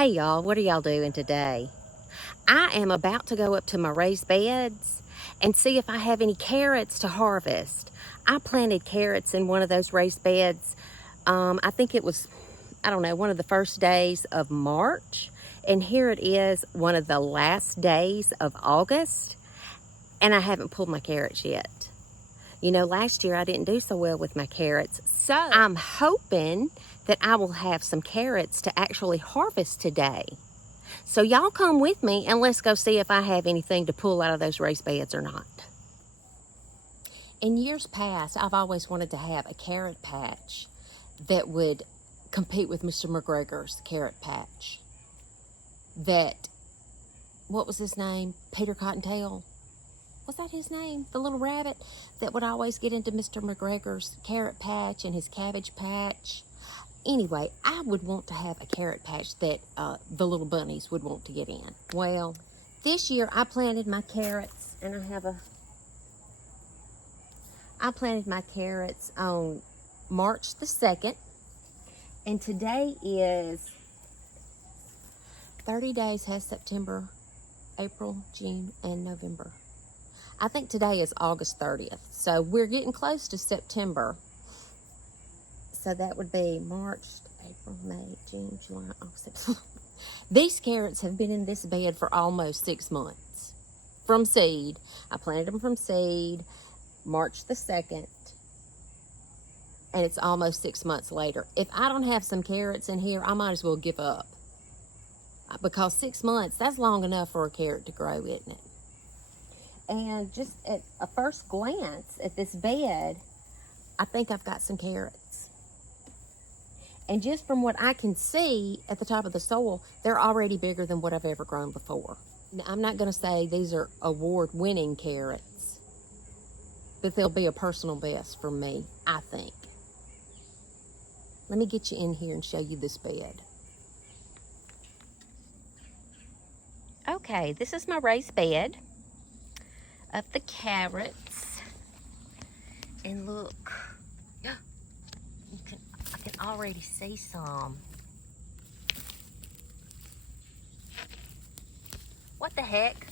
Hey y'all, what are y'all doing today? I am about to go up to my raised beds and see if I have any carrots to harvest. I planted carrots in one of those raised beds. I think it was, I don't know, one of the first days of March. And here it is, one of the last days of August. And I haven't pulled my carrots yet. You know, last year I didn't do so well with my carrots. So I'm hoping that I will have some carrots to actually harvest today. So y'all come with me and let's go see if I have anything to pull out of those raised beds or not. In years past, I've always wanted to have a carrot patch that would compete with Mr. McGregor's carrot patch. What was his name? Peter Cottontail? Was that his name? The little rabbit that would always get into Mr. McGregor's carrot patch and his cabbage patch. Anyway, I would want to have a carrot patch that the little bunnies would want to get in. Well, this year I planted my carrots, and I planted my carrots on March the 2nd, and today is 30 days, has September, April, June, and November. I think today is August 30th, so we're getting close to September. So that would be March, April, May, June, July, August, September. These carrots have been in this bed for almost 6 months. From seed. I planted them from seed March the 2nd. And it's almost 6 months later. If I don't have some carrots in here, I might as well give up. Because 6 months, that's long enough for a carrot to grow, isn't it? And just at a first glance at this bed, I think I've got some carrots. And just from what I can see at the top of the soil, they're already bigger than what I've ever grown before. Now, I'm not going to say these are award-winning carrots, but they'll be a personal best for me, I think. Let me get you in here and show you this bed. Okay, this is my raised bed of the carrots. And look, I can already see some. What the heck?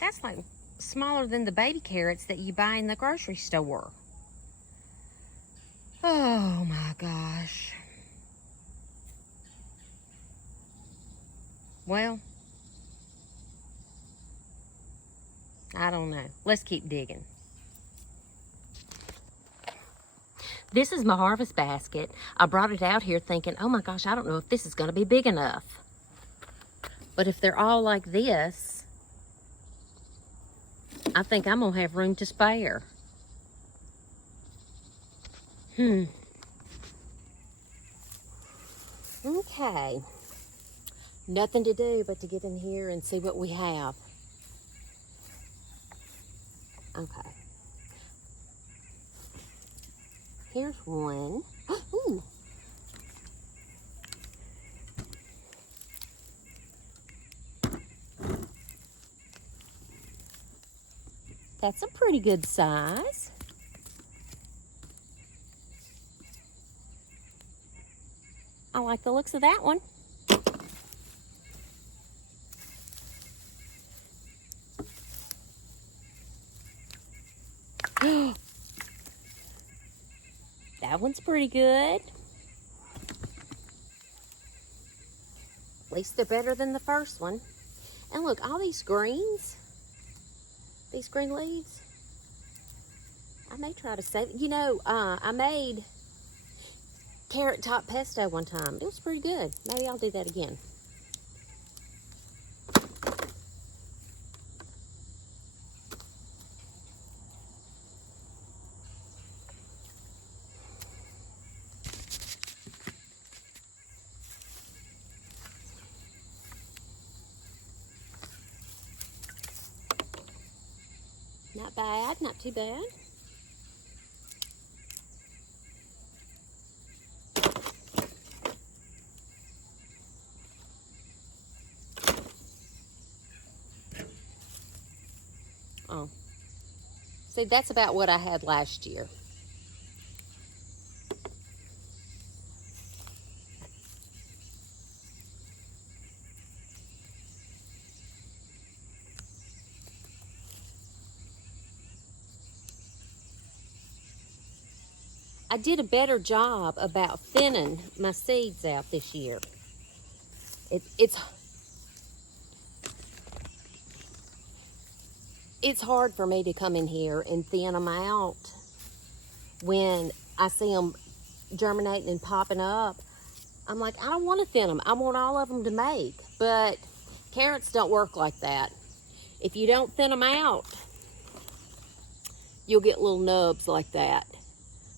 That's like smaller than the baby carrots that you buy in the grocery store. Oh my gosh. Well, I don't know. Let's keep digging. This is my harvest basket. I brought it out here thinking, oh my gosh, I don't know if this is going to be big enough. But if they're all like this, I think I'm going to have room to spare. Okay. Nothing to do but to get in here and see what we have. Okay. Here's one. Ooh. That's a pretty good size. I like the looks of that one. That one's pretty good. At least they're better than the first one. And look, all these greens, these green leaves, I may try to save it. You know, I made carrot top pesto one time. It was pretty good. Maybe I'll do that again. Not bad, not too bad. Oh, see, that's about what I had last year. I did a better job about thinning my seeds out this year. It's hard for me to come in here and thin them out when I see them germinating and popping up. I'm like, I don't want to thin them. I want all of them to make. But carrots don't work like that. If you don't thin them out, you'll get little nubs like that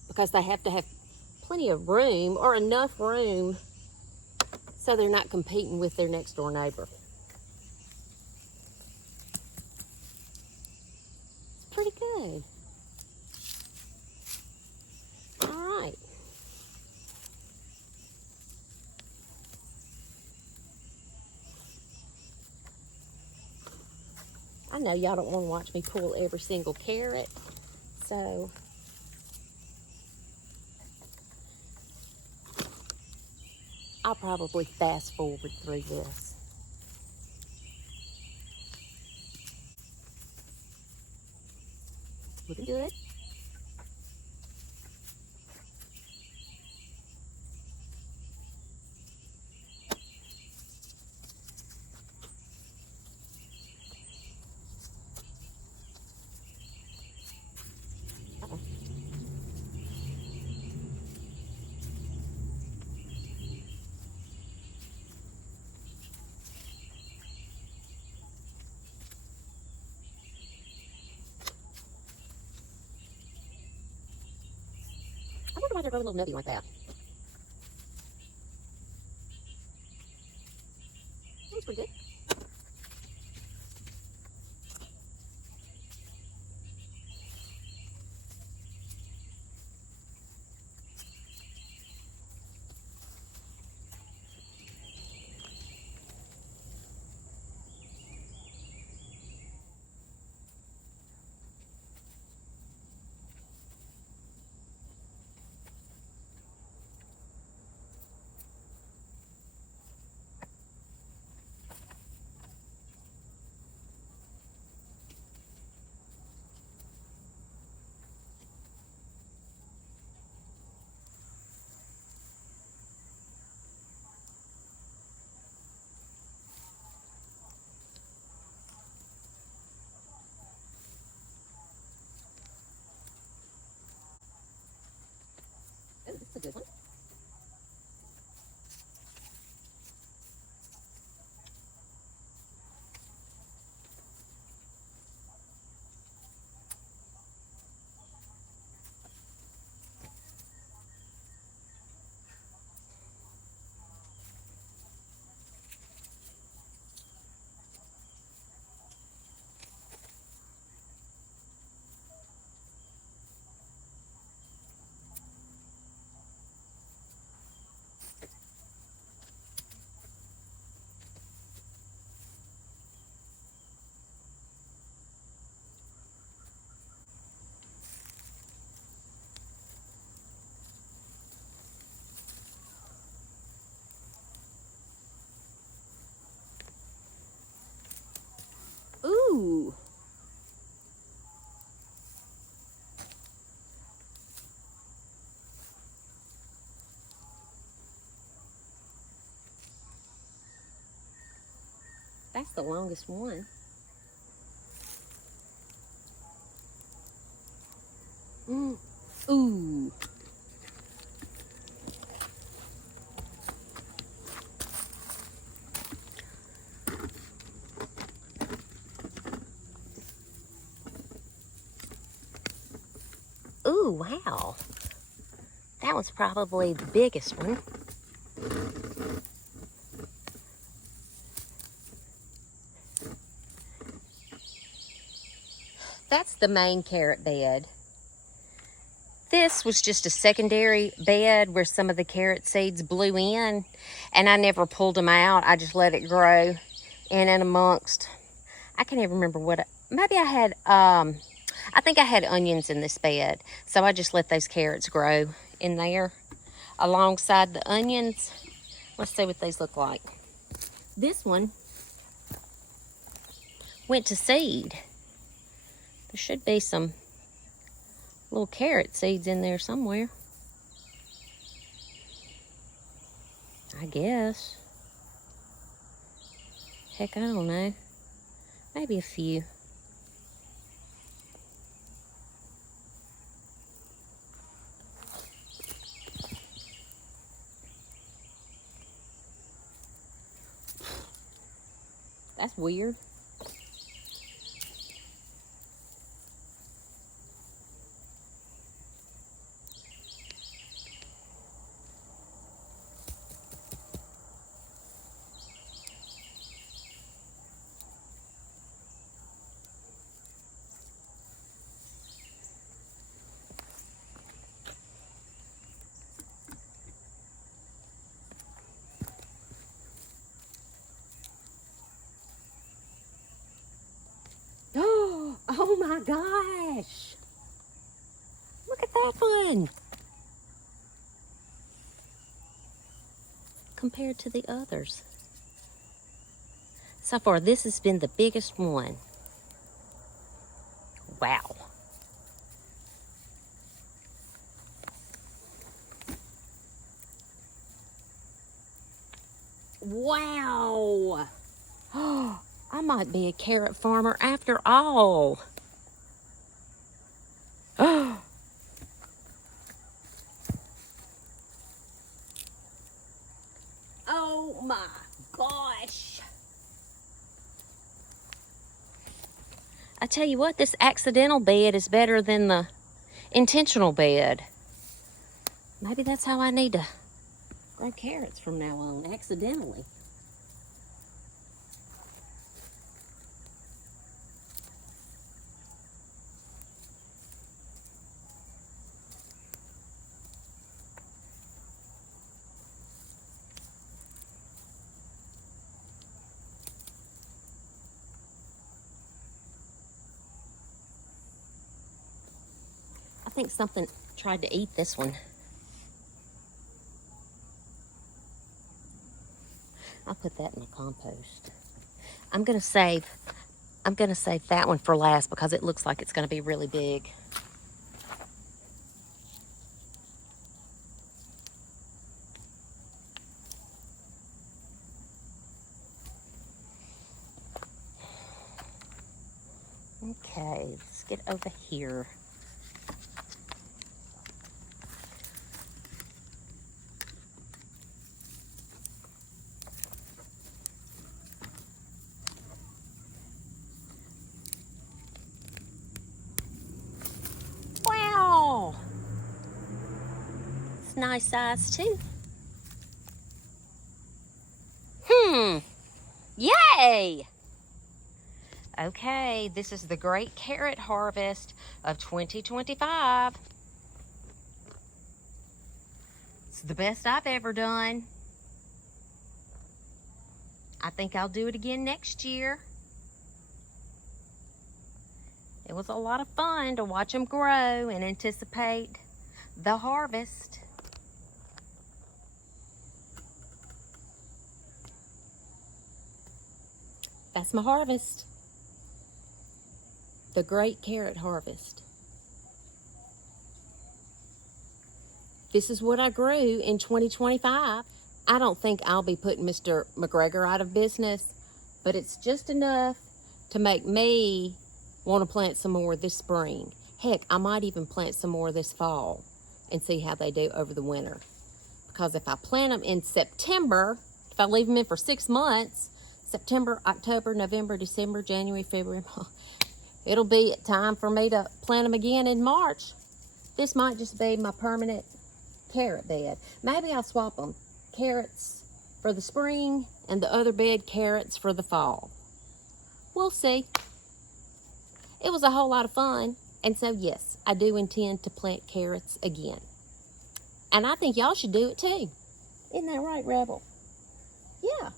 because they have to have plenty of room or enough room so they're not competing with their next door neighbor. Pretty good. All right. I know y'all don't want to watch me pull every single carrot, so I'll probably fast forward through this. Looking good. I wonder why they're growing a little nubby like that. That's pretty good. Oh, this is a good one. Ooh. That's the longest one. Ooh. Ooh, wow. That was probably the biggest one. That's the main carrot bed. This was just a secondary bed where some of the carrot seeds blew in, and I never pulled them out. I just let it grow in and amongst. I can't even remember what, maybe I had, I think I had onions in this bed. So I just let those carrots grow in there alongside the onions. Let's see what these look like. This one went to seed. There should be some little carrot seeds in there somewhere. I guess. Heck, I don't know. Maybe a few. That's weird. Oh my gosh! Look at that one! Compared to the others. So far, this has been the biggest one. Wow. Wow! Oh, I might be a carrot farmer after all. Oh my gosh! I tell you what, this accidental bed is better than the intentional bed. Maybe that's how I need to grow carrots from now on, accidentally. I think something tried to eat this one. I'll put that in the compost. I'm gonna save that one for last because it looks like it's gonna be really big. Okay, let's get over here. Wow! It's nice size too. Yay! Okay, this is the great carrot harvest of 2025. It's the best I've ever done. I think I'll do it again next year. It was a lot of fun to watch them grow and anticipate the harvest. That's my harvest. The great carrot harvest. This is what I grew in 2025. I don't think I'll be putting Mr. McGregor out of business, but it's just enough to make me want to plant some more this spring. Heck, I might even plant some more this fall and see how they do over the winter. Because if I plant them in September, if I leave them in for 6 months, September, October, November, December, January, February, it'll be time for me to plant them again in March. This might just be my permanent carrot bed. Maybe I'll swap them. Carrots for the spring and the other bed carrots for the fall. We'll see. It was a whole lot of fun. And so yes, I do intend to plant carrots again. And I think y'all should do it too. Isn't that right, Rebel? Yeah.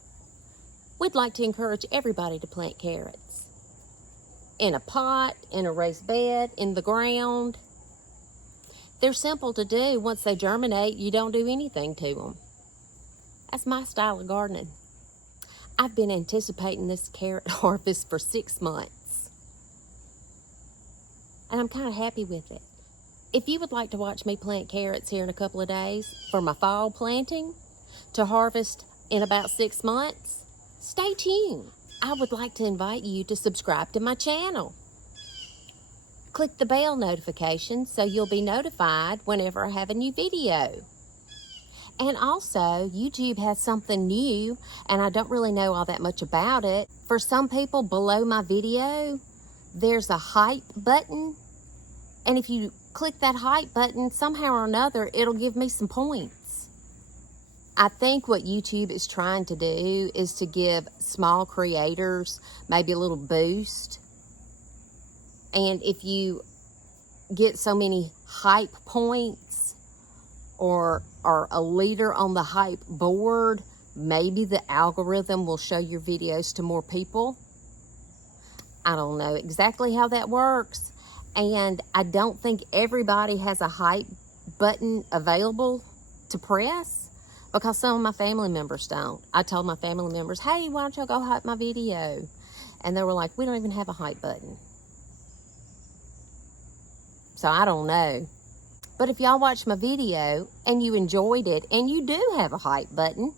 We'd like to encourage everybody to plant carrots. In a pot, in a raised bed, in the ground. They're simple to do. Once they germinate, you don't do anything to them. That's my style of gardening. I've been anticipating this carrot harvest for 6 months. And I'm kind of happy with it. If you would like to watch me plant carrots here in a couple of days for my fall planting, to harvest in about 6 months? Stay tuned. I would like to invite you to subscribe to my channel. Click the bell notification so you'll be notified whenever I have a new video. And also, YouTube has something new, and I don't really know all that much about it. For some people, below my video, there's a hype button. And if you click that hype button, somehow or another, it'll give me some points. I think what YouTube is trying to do is to give small creators maybe a little boost. And if you get so many hype points or are a leader on the hype board, maybe the algorithm will show your videos to more people. I don't know exactly how that works. And I don't think everybody has a hype button available to press, because some of my family members don't. I told my family members, hey, why don't y'all go hype my video? And they were like, we don't even have a hype button. So I don't know. But if y'all watch my video and you enjoyed it and you do have a hype button,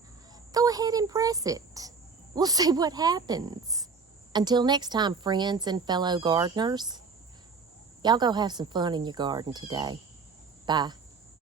go ahead and press it. We'll see what happens. Until next time, friends and fellow gardeners, y'all go have some fun in your garden today. Bye.